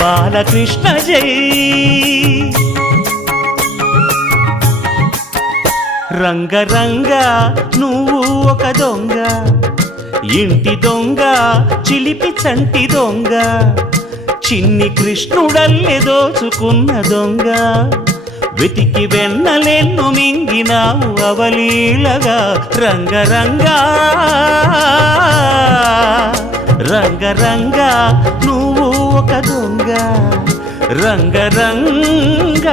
బాలకృష్ణ జై. రంగరంగ నువ్వు ఒక దొంగ, ఇంటి దొంగ చిలిపి చంటి దొంగ, చిన్ని కృష్ణుడల్లె దోచుకున్న దొంగ, వెతికి వెన్నలెన్ను మింగినావు అవలీలగా. రంగరంగ రంగరంగ నువ్వు ఒక దొంగ, రంగరంగ.